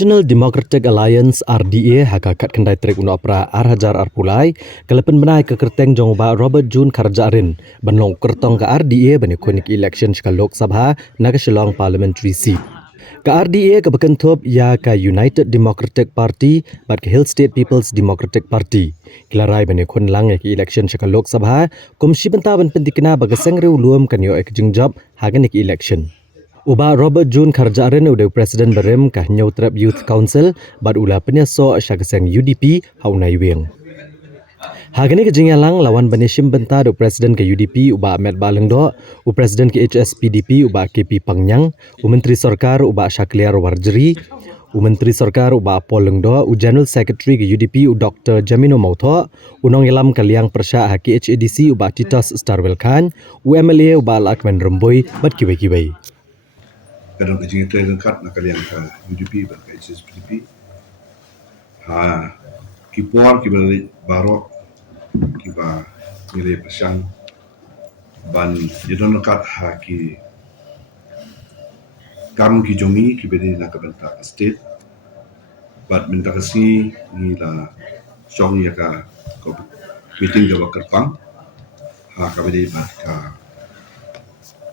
National Democratic Alliance RDA hakakat kendai trek uno pra Arhajar Arpulai kelepen benai ke kerteng jong ba Robert June Karjarin benlong kertong ke RDA bani konik election ke Lok Sabha naga Shillong Parliamentary seat. Ke RDA ke bekentop ya ke United Democratic Party bat ke Hill State People's Democratic Party. Kilarai bani kon lang ke election ke Lok Sabha komisi benta ban pentikna bagaseng reuluam kan yo ek jengjab hagan ke election. Uba Robert June Karjarin udah Presiden Berem kah Nyautrap Youth Council bad ula penyaso syagaseng UDP haunai weng. Hagani ke jingyalang lawan banishim benta do Presiden ke UDP uba Ahmed Balengdo, u Presiden ke HSPDP uba KP Pangyang, u Menteri Sarkar uba Shakliar Warjeri, u Menteri Sarkar uba Paul Lengdo, u General Secretary ke UDP u Dr. Jamino Mautho, unong ilam kaliang persya haki HADC uba Titas Starwell Khan, u MLA uba Al-Akman Remboy bad kibai-kibai. Kadang kecing itu yang kat nak kalian ke UDP dan ke HSPDP. Kipor kibali barok kiba nilai pasang ban jadon kat ki kam ki jongi kibali nak bentak state. Bat minta kasi ni la song ya ka meeting jawa kerpang. Kabali bat ka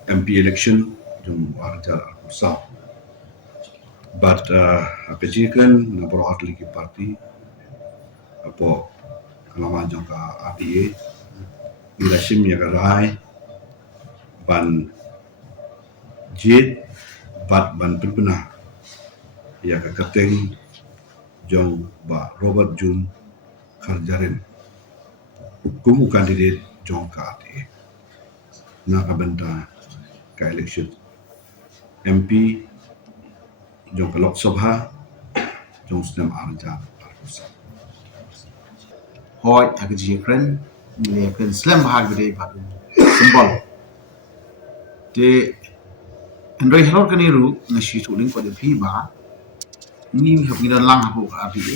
MP election jom arjar South. But apa jikan na bro atli ki parti apo kalaman jong ka RDA ilasim ya ka rai ban jit bat ban pipena ya ka kateng jong ba Robert June Karjarin kumu kandidat jong ka RDA na ka benta ka election MP jong ke Lok Sabha jong sedang arja Arusah. Hoi ak jikren ni ken slam bahag bide badu symbol de andrei halor kaniru ngashi tuling pada piba ni hab ngidan lang hapo ka RDA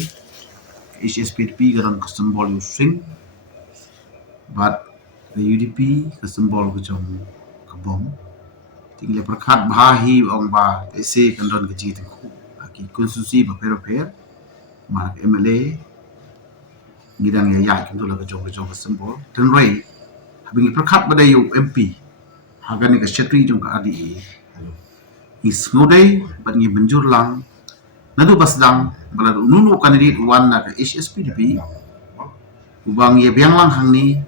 HSPDP garan ka symbol using but the UDP ka symbol ka jong ka bom tinggal perkat bahahi ong ba ese kandon ke jit ku aki konstitusi ba per marak MLA ngidang ya kintu la ke jong sembol ten rei habingi perkat bada yu MP hagani ke setri jong ka RDA is ngodai bat ngi benjur lang nadu basdang bala nunu kandidat wan na ke HSPDP ubang ye biang lang hangni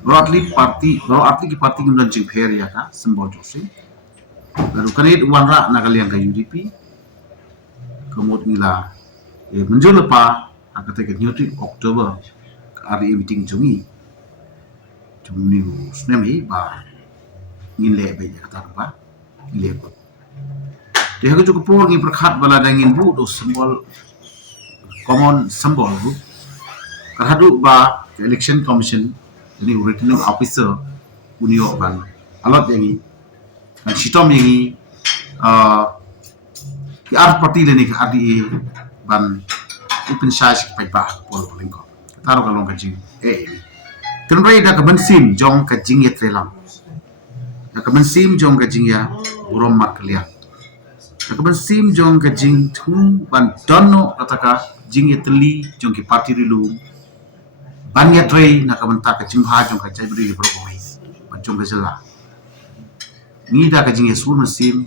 broadly party ki party kemudian jingper ya ka symbol josi lalu kanit wanra nakaliang ka UDP kemudian nila menjul lepa akata ke nyoti Oktober ka RDA meeting jungi ni snemi ba ngile be ya kata ba ngile ba dia ke cukup por ngi perkhat bala dangin bu do symbol common symbol bu karhadu ba election commission ini returning officer unio ban alot yangi ban sitom yangi ki art party le ni ka RDA ban open size pai ba pol lingko taro kalong ka jing tenrai da ka ban sim jong ka jing ye trelam da ka ban sim jong ka jing ya burom mak liya da ka ban sim jong ka jing thu ban donno ataka jing ye teli jong ki party rilu banyak tray nak bentak ke jimha jong ka jabri berkomai macam ke jela ni dah ke jing yesu mesin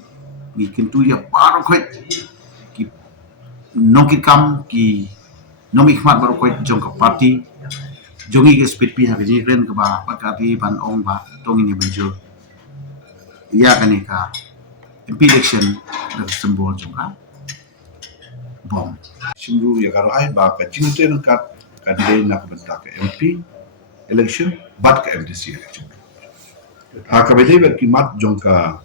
ni kintu ya baru koi ki nongki kam ki nongi khmat baru koi jong ka party jongi ke speed pi ha ke jing ren ke ba pakati ban ong ba tong ini benjur ya kan ka MP election da symbol jong ka bom Simru ya karai ba ka jing ten kat kandidat nak bentak ke MP election bat ke MDC election. Kabedi ber kimat jong ka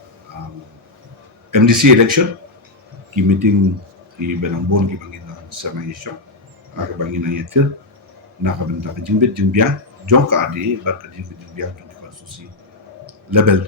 MDC election ki meeting ki benambon ki banginang sama iso aga banginang yetir nak bentak ke jingbit jingbia jong ka adi bar ka jingbit jingbia jong konstitusi level